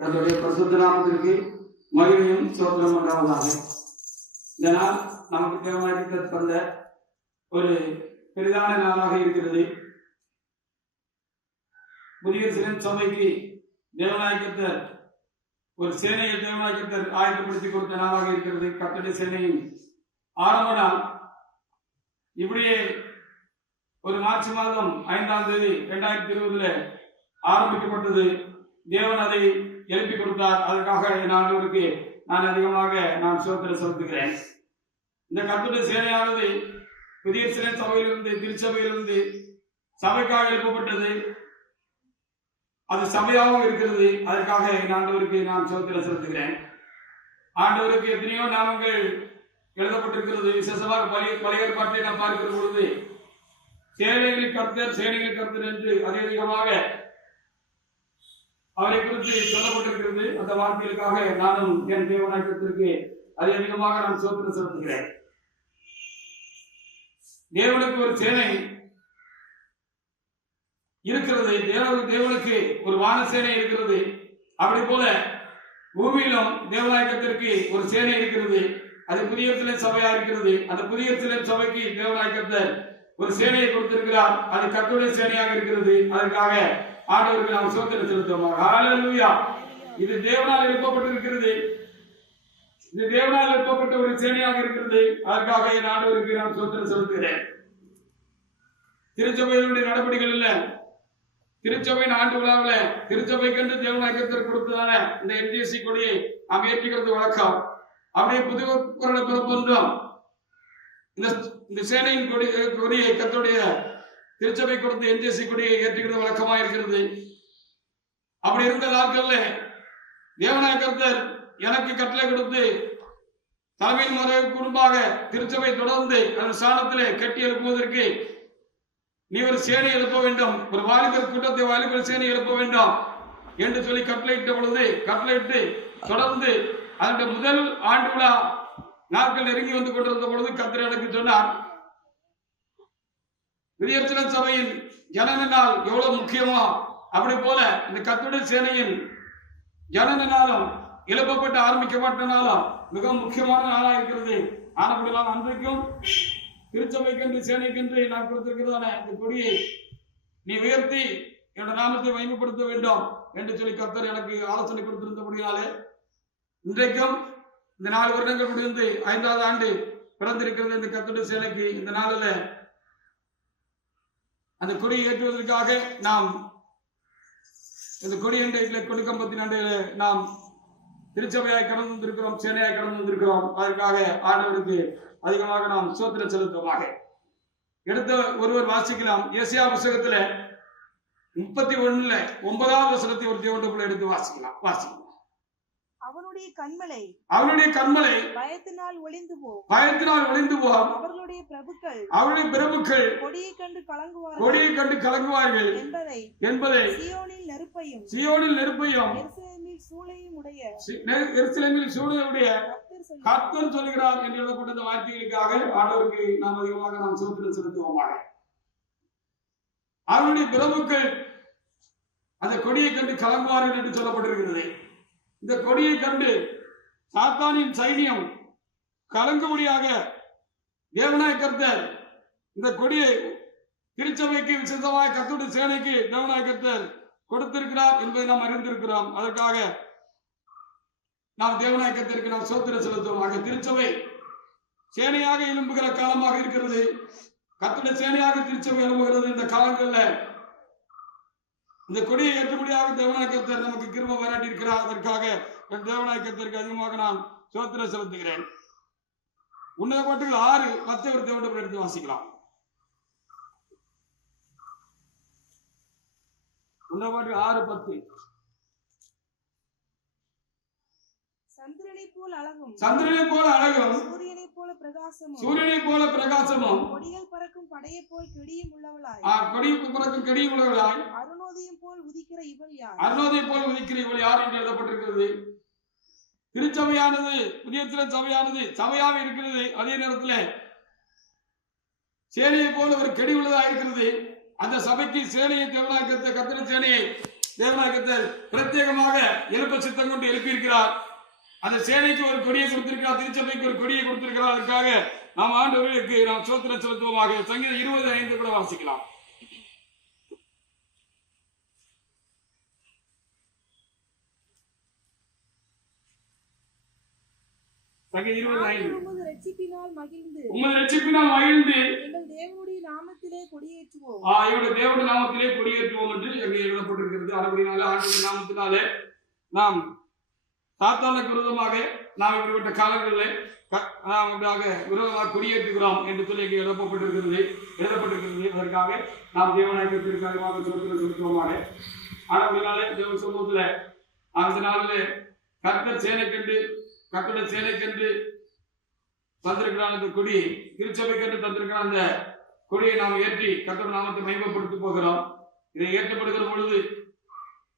கர்த்தருடைய பரிசுத்த நாமத்திற்கு மகிழ்ச்சியும் ஒரு பெரிதான நாளாக இருக்கிறது. புதிய சிறன் சபைக்கு தேவநாயகத்தர் ஒரு சேனையை தேவநாயகத்தர் ஆயத்தப்படுத்தி கொடுத்த நாளாக இருக்கிறது. கத்தடை சேனையின் ஆரம்ப நாள் இப்படியே ஒரு மார்ச் மாதம் ஐந்தாம் தேதி இரண்டாயிரத்தி இருபதுல ஆரம்பிக்கப்பட்டது. தேவன் அதை எழுப்பி கொடுத்தார். அதற்காக என் ஆண்டவருக்கு நான் அதிகமாக நான் சோத்திர செலுத்துகிறேன். இந்த கத்துடைய சேனையானது புதிய சிறை சபையிலிருந்து திருச்சபையிலிருந்து சபைக்காக எழுப்பப்பட்டது. அது சபையாகவும் இருக்கிறது. அதற்காக என் ஆண்டவருக்கு நான் சோத்திர செலுத்துகிறேன். ஆண்டவருக்கு எத்தனையோ நாமங்கள் எழுதப்பட்டிருக்கிறது. விசேஷமாக பழைய பழைய ஏற்பாட்டை நாம் பார்க்கிற பொழுது சேனைகளில் கருத்தர் சேனைகளில் கருத்தர் என்று அதிகமாக அவரை குறித்து சொல்லப்பட்டிருக்கிறது. அந்த வார்த்தைகளுக்காக நானும் என் தேவநாயகத்திற்கு அதை அதிகமாக நான் சோத்திரம் செலுத்துகிறேன். தேவனுக்கு ஒரு சேனை இருக்கிறது. தேவ தேவனுக்கு ஒரு வான சேனை இருக்கிறது. அப்படி போல பூமியிலும் தேவநாயகத்திற்கு ஒரு சேனை இருக்கிறது. அது புதிய சபையா இருக்கிறது. அந்த புதிய சபைக்கு தேவநாயகத்தை ஒரு சேனையை கொடுத்திருக்கிறார். அது கத்துடைய சேனையாக இருக்கிறது. அதற்காக ஆண்டவருக்கு நாம் சோதனை செலுத்துவோம் இது தேவனால் எழுப்பப்பட்டிருக்கிறது. இது தேவனால் எழுப்பப்பட்ட ஒரு சேனையாக இருக்கிறது. அதற்காக என் ஆண்டவருக்கு நான் சோதனை செலுத்துகிறேன். திருச்சபையினுடைய நடவடிக்கைகள் இல்ல திருச்சபையின் ஆண்டு விழாவில் திருச்சபைக்கென்று தேவநாயகத்திற்கு கொடுத்ததான இந்த என்டிஎஸ்சி கொடியை நாம் ஏற்றுகிறது வழக்கம். அப்படியே புது குரலை பிறப்பொன்றும் இந்த இந்த சேனையின் கொடி கொடியை கத்துடைய திருச்சபை கொடுத்து என்ஜிசி கொடியை ஏற்றுகிறது வழக்கமா இருக்கிறது. அப்படி இருந்த நாட்கள்ல தேவநாய கர்த்தர் எனக்கு கட்டளை கொடுத்து தலைமையின் முறை குறும்பாக திருச்சபை தொடர்ந்து அந்த ஸ்தானத்திலே கட்டி எழுப்புவதற்கு நீ ஒரு சேனை எழுப்ப வேண்டும். ஒரு வாலிபர் கூட்டத்தை வாலிபர் சேனை எழுப்ப வேண்டும் என்று சொல்லி கட்டளையிட்ட பொழுது கட்டளையிட்டு தொடர்ந்து அதனுடைய முதல் ஆண்டு விழா நாட்கள் நெருங்கி வந்து கொண்டிருந்த பொழுது கத்திர எனக்கு சொன்னார் விரியர்ச்சன சபையின் ஜனன நாள் எவ்வளவு முக்கியமோ அப்படி போல இந்த கத்துடைய சேனையின் ஜனன நாளும் எழுப்பப்பட்டு ஆரம்பிக்கப்பட்ட நாளும் மிக முக்கியமான நாளா இருக்கிறது. ஆனப்படினால் அன்றைக்கும் திருச்சபைக்கென்று சேனைக்கென்று நான் கொடுத்திருக்கிறதான இந்த கொடியை நீ உயர்த்தி என்னோட நாமத்தை மகிமைப்படுத்த வேண்டும் என்று சொல்லி கர்த்தர் எனக்கு ஆலோசனை கொடுத்திருந்தபடியாலே இன்றைக்கும் இந்த நாலு வருடங்கள் முடிந்து ஐந்தாவது ஆண்டு பிறந்திருக்கிறது இந்த கத்துடைய சேனைக்கு இந்த நாளில். அந்த கொடியை ஏற்றுவதற்காக நாம் இந்த கொடி என்ற கொடிக்கம்பத்தின் அண்டையில நாம் திருச்சபையாய் கடந்து வந்திருக்கிறோம் சேனையாய் கடந்து வந்திருக்கிறோம். அதற்காக ஆண்டவருக்கு அதிகமாக நாம் சோத்திர செலுத்துவோமாக. எடுத்த ஒருவர் வாசிக்கலாம். ஏசியா புஸ்தகத்துல முப்பத்தி ஒண்ணுல ஒன்பதாவது வசனத்தை ஒரு தேவண்டுக்குள்ள எடுத்து வாசிக்கலாம். வாசிக்கலாம். அவனுடைய கண்மலை அவனுடைய கண்மலை பயத்தினால் ஒளிந்து போ. பயத்தினால் ஒளிந்து போகும் அவர்களுடைய பிரபுக்கள் அவருடைய பிரபுக்கள் கொடியை கண்டு கலங்குவார்கள் கொடியை கண்டு கலங்குவார்கள் என்பதை என்பதை சியோனில் நெருப்பையும் சியோனில் நெருப்பையும் எருசலேமில் சூளையும் உடைய எருசலேமில் சூழலுடைய கர்த்தர் சொல்கிறார். என்று எழுதப்பட்ட இந்த வார்த்தைகளுக்காக ஆண்டவருக்கு நாம் அதிகமாக நாம் சோத்திரம் செலுத்துவோமாக. அவருடைய பிரபுக்கள் அந்த கொடியை கண்டு கலங்குவார்கள் என்று சொல்லப்பட்டிருக்கிறது. இந்த கொடியை கண்டு சாத்தானின் சைனியம் கலங்கும்படியாக தேவனாய் கர்த்தர் இந்த கொடியை திருச்சபைக்கு விசேஷமாய் கத்துடைய சேனைக்கு தேவனாய் கர்த்தர் கொடுத்திருக்கிறார் என்பதை நாம் அறிந்திருக்கிறோம். அதற்காக நாம் தேவநாயக்கத்திற்கு நாம் சோத்திர செலுத்துவோம் ஆக திருச்சபை சேனையாக எழும்புகிற காலமாக இருக்கிறது. கத்துடைய சேனையாக திருச்சபை எழும்புகிறது இந்த காலங்களில். இந்த கொடியை ஏற்றுபடியாக தேவநாயக்கத்தர் நமக்கு கிருப பாராட்டி இருக்கிறார் அதற்காக தேவநாயக்கத்திற்கு அதிகமாக நான் சோத்திர செலுத்துகிறேன். உன்னத பாட்டுகள் ஆறு பத்தை ஒரு தேவண்டம் எடுத்து வாசிக்கலாம். உன்னத பாட்டுகள் ஆறு பத்து. சந்திரனை போல் அழகும். சந்திரனை போல அழகும். சூரியனை போல பிரகாசமும். சூரியனை போல பிரகாசமும். பறக்கும் படையை போல் கெடியும் உள்ளவளாய். ஆ, பிறக்கும் கெடி உலகளாய் அருணோதயம் போல் உதிக்கிற இவள் யார்? அருணோதை போல் உதிக்கிற இவள் யார் என்று எழுதப்பட்டிருக்கிறது. திருச்சபையானது புதிய சபையானது சபையாக இருக்கிறது. அதே நேரத்தில் சேனையை போல ஒரு கெடி உள்ளதா இருக்கிறது. அந்த சபைக்கு சேனையை தேவனாய் கத்த கத்திர சேனையை தேவநாயகத்தர் பிரத்யேகமாக எழுப்ப சித்தம் கொண்டு எழுப்பியிருக்கிறார். அந்த சேனைக்கு ஒரு கொடியை கொடுத்திருக்கிறார் திருச்சபைக்கு ஒரு கொடியை கொடுத்திருக்கிறார். அதற்காக நாம் ஆண்டவர்களுக்கு நாம் சோத்திரம் செலுத்துவோமாக. சங்கீதம் இருபது ஐந்து கூட வாசிக்கலாம். உமது ரட்சிப்பினால் மகிழ்ந்து எங்கள் தேவனுடைய நாமத்திலே கொடியேற்றுவோம். இவருடைய தேவனுடைய நாமத்திலே கொடியேற்றுவோம் என்று எழுதப்பட்டிருக்கிறது? அதுபடினாலே ஆண்டுடைய நாமத்தினாலே நாம் சாத்தானுக்கு விரோதமாக நாம் இப்படிப்பட்ட காலங்களில் நாம் இப்படியாக விரோதமாக குடியேற்றுகிறோம் என்று சொல்லி இங்கே எழுதப்பட்டிருக்கிறது எழுதப்பட்டிருக்கிறது. அதற்காக நாம் தேவநாயகத்திற்காக மாவட்டேன் ஆனால் ஆனபடினாலே தேவ சமூகத்தில் அந்த நாளில் கர்த்தர் சேனைக்கென்று சேனை சேனைக்கென்று தந்திருக்கிறான் அந்த கொடி திருச்சபைக்கென்று தந்திருக்கிறான் அந்த கொடியை நாம் ஏற்றி கர்த்தர் நாமத்தை மகிமைப்படுத்தி போகிறோம். இதை ஏற்றப்படுகிற பொழுது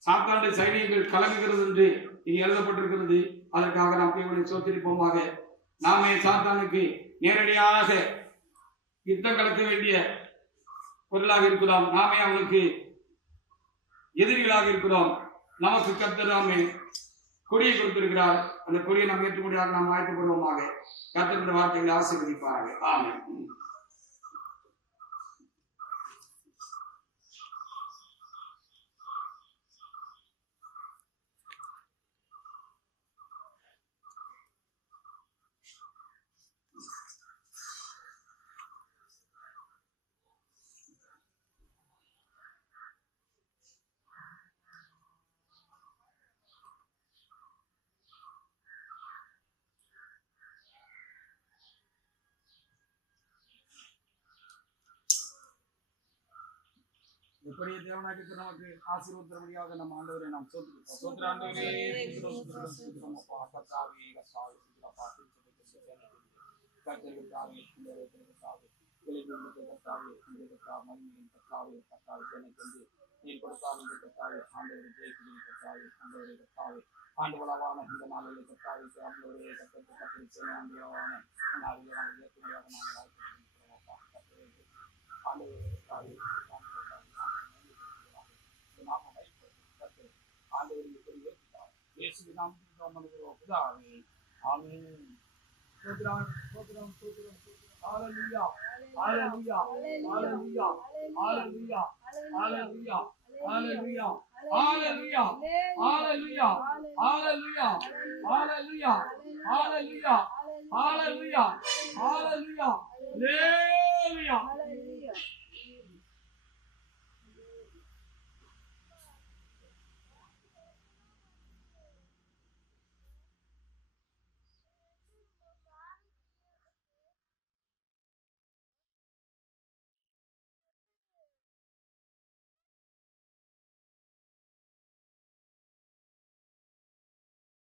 சாத்தாண்டு சைனியங்கள் கலங்குகிறது என்று இங்கே எழுதப்பட்டிருக்கிறது. அதற்காக நாம் தேவனை சோத்திருப்போமாக நாமே சாத்தானுக்கு நேரடியாக யுத்தம் கலக்க வேண்டிய பொருளாக இருக்கிறோம் நாமே அவனுக்கு எதிரிகளாக இருக்கிறோம் நமக்கு கர்த்தர் நாமே கொடியை கொடுத்திருக்கிறார். அந்த கொடியை நாம் ஏற்றும்படியாக நாம் ஆயத்தப்படுவோமாக. கர்த்தருடைய வார்த்தைகளை ஆசீர்வதிப்பார்கள் ஆமென். இப்படியே தேவனாகிட்டு நமக்கு ஆசீர்வதித்தபடியாக நம்ம ஆண்டவரை நாம் சோத்துக்கிறோம் சோத்திர ஆண்டவரே சுத்திரமப்பா கத்தாவே கத்தாவே சுத்திரப்பா கத்தாவே கத்தாவே கத்தாவே வெளிப்படுத்த கத்தாவே கத்தா மருமையின் கத்தாவே கத்தாவே எனக்கு நீர் இந்த நாளில் கத்தாவே ஆண்டவரே கத்தத்தை கத்திரி செய்ய ஆண்டவருக்கு கொடி ஏற்றுகிறார் இயேசுவின் நாமத்தில் நாம் மனிதர்கள் பிதாவே ஆமென் ஸ்தோத்திரம் ஸ்தோத்திரம் ஸ்தோத்திரம் ஸ்தோத்திரம் ஹalleluya ஹalleluya ஹalleluya ஹalleluya ஹalleluya ஹalleluya ஹalleluya ஹalleluya ஹalleluya ஹalleluya ஹalleluya ஹalleluya ஹalleluya ஹalleluya